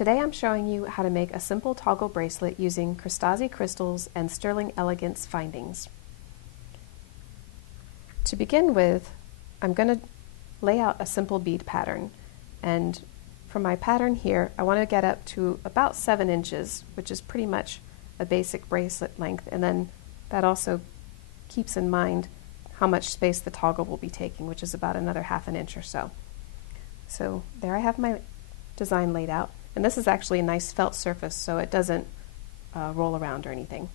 Today I'm showing you how to make a simple toggle bracelet using Crystasi crystals and Sterling Elegance findings. To begin with, I'm going to lay out a simple bead pattern, and for my pattern here I want to get up to about 7 inches, which is pretty much a basic bracelet length, and then that also keeps in mind how much space the toggle will be taking, which is about another ½ an inch or so. So there I have my design laid out, and this is actually a nice felt surface so it doesn't roll around or anything.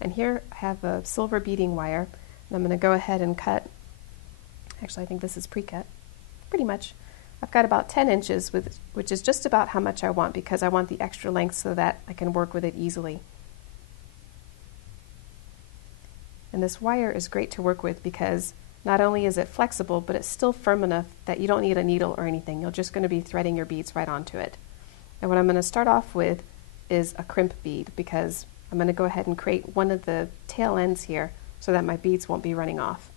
And here I have a silver beading wire, and I'm going to go ahead and cut. Actually, I think this is pre-cut, pretty much. I've got about 10 inches, which is just about how much I want because I want the extra length so that I can work with it easily. And this wire is great to work with because not only is it flexible, but it's still firm enough that you don't need a needle or anything. You're just going to be threading your beads right onto it. And what I'm going to start off with is a crimp bead because I'm going to go ahead and create one of the tail ends here so that my beads won't be running off.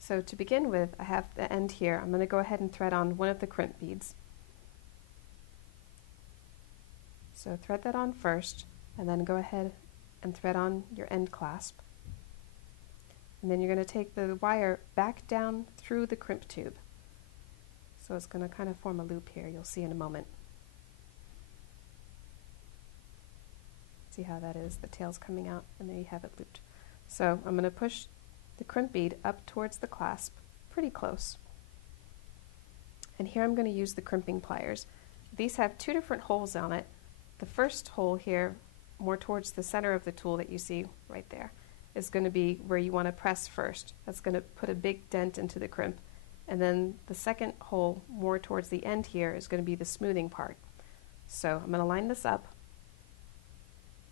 So to begin with, I have the end here. I'm going to go ahead and thread on one of the crimp beads. So thread that on first, and then go ahead and thread on your end clasp. And then you're going to take the wire back down through the crimp tube. So it's going to kind of form a loop here, you'll see in a moment. See how that is? The tail's coming out, and there you have it looped. So I'm going to push the crimp bead up towards the clasp, pretty close. And here I'm going to use the crimping pliers. These have 2 different holes on it. The first hole here, more towards the center of the tool that you see right there, is going to be where you want to press first. That's going to put a big dent into the crimp. And then the second hole, more towards the end here, is going to be the smoothing part. So I'm going to line this up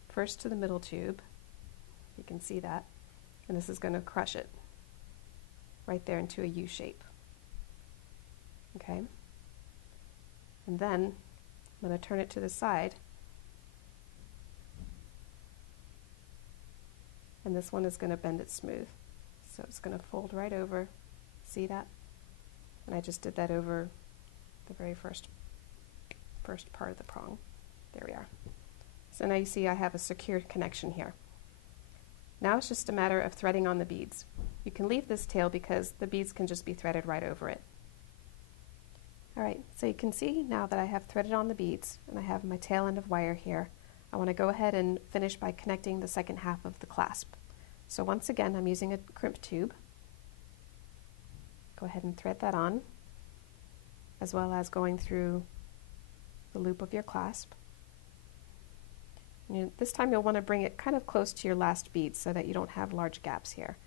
first to the middle tube. You can see that. And this is going to crush it right there into a U shape. Okay? And then I'm going to turn it to the side. And this one is going to bend it smooth. So it's going to fold right over. See that? And I just did that over the very first part of the prong. There we are. So now you see I have a secured connection here. Now it's just a matter of threading on the beads. You can leave this tail because the beads can just be threaded right over it. Alright, so you can see now that I have threaded on the beads and I have my tail end of wire here. I want to go ahead and finish by connecting the second half of the clasp. So once again, I'm using a crimp tube. Go ahead and thread that on, as well as going through the loop of your clasp. And this time you'll want to bring it kind of close to your last bead so that you don't have large gaps here.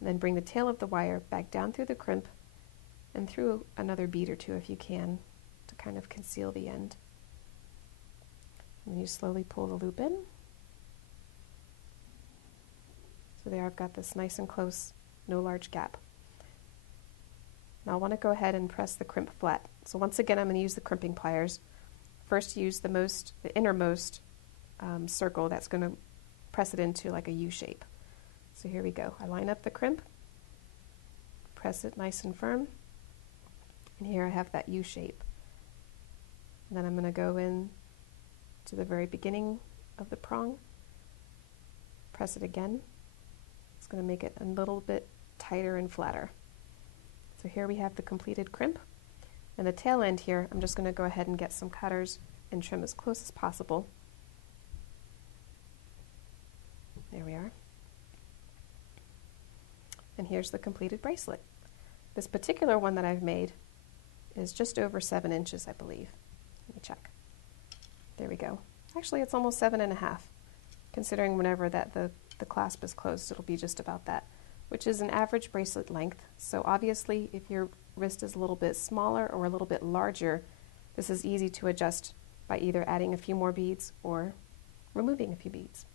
And then bring the tail of the wire back down through the crimp and through another bead or 2 if you can to kind of conceal the end. And then you slowly pull the loop in. So there I've got this nice and close, no large gap. Now I want to go ahead and press the crimp flat. So once again I'm going to use the crimping pliers. First use the innermost circle that's going to press it into like a U shape. So here we go. I line up the crimp, press it nice and firm, and here I have that U shape. And then I'm going to go in to the very beginning of the prong, press it again. It's going to make it a little bit tighter and flatter. So here we have the completed crimp, and the tail end here I'm just going to go ahead and get some cutters and trim as close as possible. There we are. And here's the completed bracelet. This particular one that I've made is just over 7 inches, I believe. Let me check. There we go. Actually, it's almost 7.5. Considering whenever that the clasp is closed, it'll be just about that, which is an average bracelet length. So obviously, if your wrist is a little bit smaller or a little bit larger, this is easy to adjust by either adding a few more beads or removing a few beads.